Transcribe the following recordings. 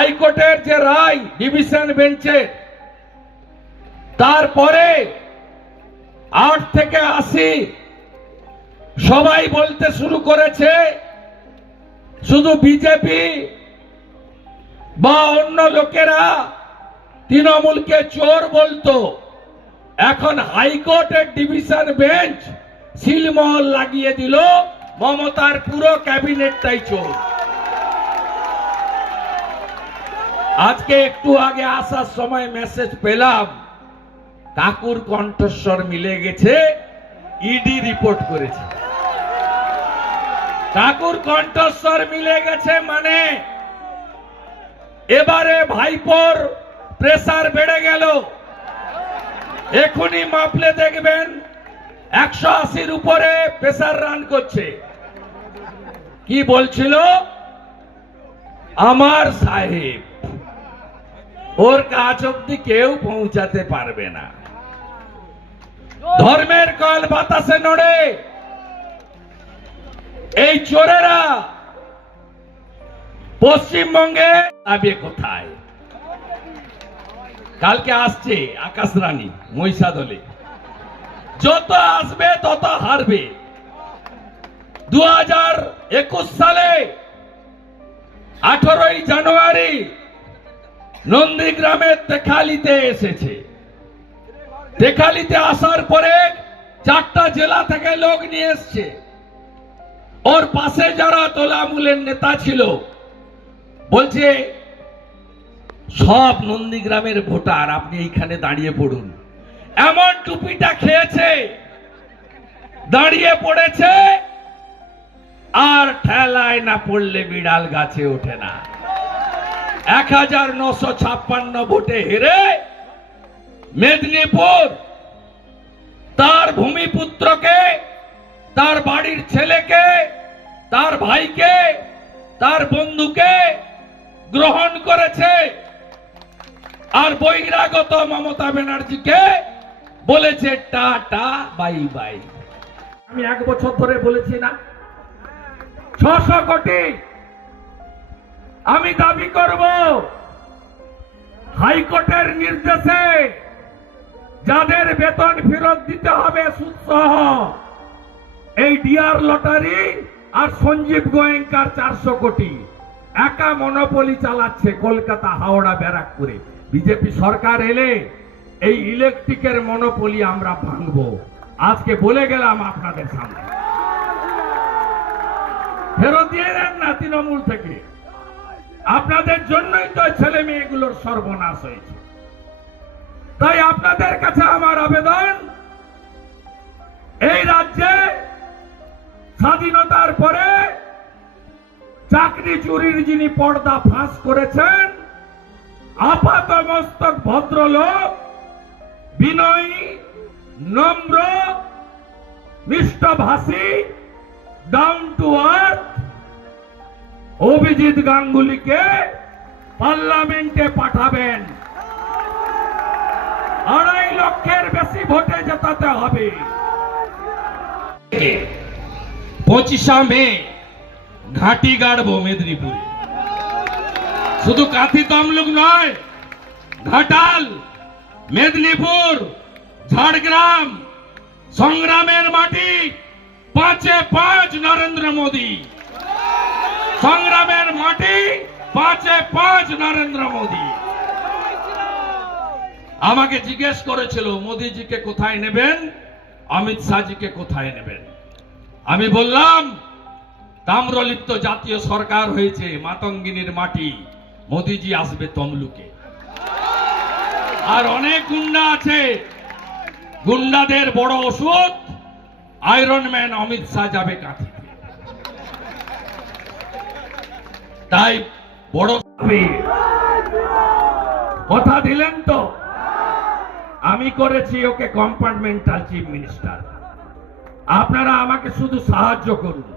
হাইকোর্টের যে রায়, ডিভিশন বেঞ্চের তারপরে আট থেকে আশি সবাই বলতে শুরু করেছে, শুধু বিজেপি বা অন্য লোকেরা তৃণমূলকে চোর বলতো। এখন হাইকোর্টের ডিভিশন বেঞ্চ সিলমহল লাগিয়ে দিল, মমতার পুরো ক্যাবিনেটটাই চোর। আজকে একটু আগে আসার সময় মেসেজ পেলাম। কাকুর কণ্ঠস্বর মিলে গেছে ইডি রিপোর্ট করেছে। কাকুর কণ্ঠস্বর মিলে গেছে মানে এবারে ভাইপোর প্রেসার বেড়ে গেল। এখনই মাপলে দেখবেন, একশো আশির উপরে প্রেসার রান করছে। কি বলছিল? আমার সাহেব। ওর কাছ অব্দি কেউ পৌঁছাতে পারবে না। ধর্মের কল বাতাসে নড়ে। এই চোরেরা পশ্চিমবঙ্গে যাবে কোথায়? কালকে আসছে আকাশ রানী, মহিষাদলে। যত আসবে, তত হারবে। দু হাজার একুশ সালে আঠারোই জানুয়ারি নন্দীগ্রামের তেখালিতে এসেছে। তেখালিতে আসার পরে চারটা জেলা থেকে লোক নিয়ে এসছে। ওর পাশে যারা তোলামূলের নেতা ছিল, বলছে, সব নন্দীগ্রামের ভোটার, আপনি এইখানে দাঁড়িয়ে পড়ুন। এমন টুপিটা খেয়েছে, দাঁড়িয়ে পড়েছে, আর ঠেলায় না পড়লে বিড়াল গাছে ওঠে না। এক হাজার নশো ছাপ্পান্ন ভোটে হেরে মেদিনীপুর তার ভূমিপুত্রকে, তার বাড়ির ছেলেকে, তার ভাইকে, তার বন্ধুকে গ্রহণ করেছে। আর বহিরাগত মমতা ব্যানার্জিকে বলেছে, টাটা, বাই বাই। আমি এক বছর ধরে বলেছি না, ছশো কোটি আমি দাবি করব, হাইকোর্টের নির্দেশে যাদের বেতন ফেরত দিতে হবে সুদসহ, এই ডিআর লটারি আর সঞ্জীব গোয়েঙ্কার চারশো কোটি। একা মনোপলি চালাচ্ছে কলকাতা, হাওড়া, ব্যারাকপুরে। বিজেপি সরকার এলে এই ইলেকট্রিকের মনোপলি আমরা ভাঙবো। আজকে বলে গেলাম আপনাদের সামনে। ফেরত দিয়ে দেন না তৃণমূল থেকে। আপনাদের জন্যই তো ছেলে মেয়েগুলোর সর্বনাশ হয়েছে। তাই আপনাদের কাছে আমার আবেদন, এই রাজ্যে স্বাধীনতার পরে চাকরি চুরির যিনি পর্দা ফাঁস করেছেন আপাত মস্তক ভদ্রলোক, বিনয়ী, নম্র মিষ্টভাষী ডাউন টু আর্থ অভিজিৎ গাঙ্গুলিকে পার্লামেন্টে পাঠাবেন। আড়াই লক্ষের বেশি ভোটে জেতাতে হবে। পঁচিশা মে ঘাটি গাড়বো মেদিনীপুরে। শুধু কাথি তমলুক নয়, ঘাটাল, মেদিনীপুর, ঝাড়গ্রাম, সংগ্রামের মাটি, পাঁচে পাঁচ নরেন্দ্র মোদী। সংগ্রামের মাটি পাঁচে পাঁচ নরেন্দ্র মোদী। আমাকে জিজ্ঞেস করেছিল, মোদীজিকে কোথায় নেবেন? অমিত শাহজিকে কোথায় নেবেন? আমি বললাম, তাম্রলিপ্ত জাতীয় সরকার হয়েছে, মাতঙ্গিনীর মাটি, মোদিজি আসবে তমলুকে। আর অনেক গুন্ডা আছে। গুন্ডাদের বড় ওষুধ, আয়রন ম্যান অমিত শাহ যাবে কাঁথিতে। তাই বড় কথা দিলেন তো? আমি করেছি ওকে কম্পার্টমেন্টাল চিফ মিনিস্টার আপনারা আমাকে শুধু সাহায্য করুন।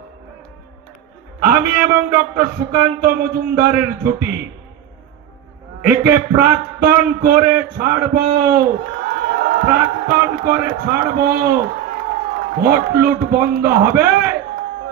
আমি এবং ডক্টর সুকান্ত মজুমদারের জুটি একে প্রাক্তন করে ছাড়ব। প্রাক্তন করে ছাড়ব। ভোট লুট বন্ধ হবে।